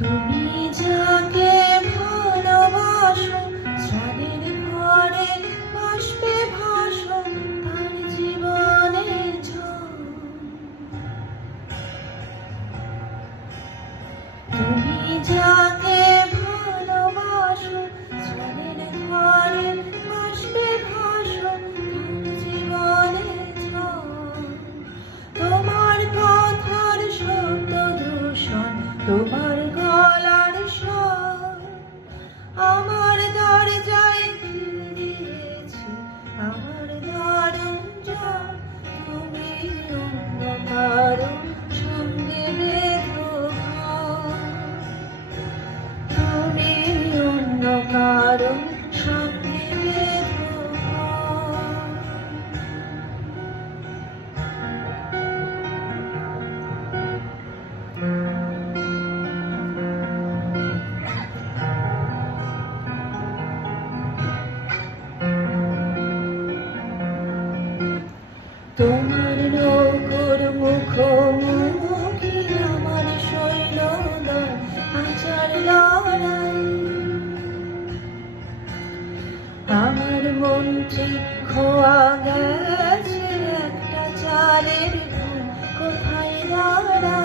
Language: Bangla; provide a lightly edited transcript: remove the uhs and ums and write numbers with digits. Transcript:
তুমি যাকে ভালোবাসো স্বাদের ঘরে বাষ্পে ভাসো তার জীবনে ঝড়। তুমি যাকে ভালোবাসো স্বাদের ঘরে বাষ্পে ভাসো তার জীবনে ঝড়। তোমার কথার শব্দ দূষণ, তোমার গলার স্বর আমার দরজায় ফিরিয়েছে আমার দারুণ জ্বর। তুমি অন্য কারো সঙ্গে বেঁধো ঘর, তুমি অন্য কারো সঙ্গে বেঁধো ঘর। তোমার নৌকোর মুখোমুখি আমার শৈলদল আচার লড়াই। আমার মন ঠিক খোয়া গেছে একটা চালের ঘুম কোথায় দাঁড়ায়।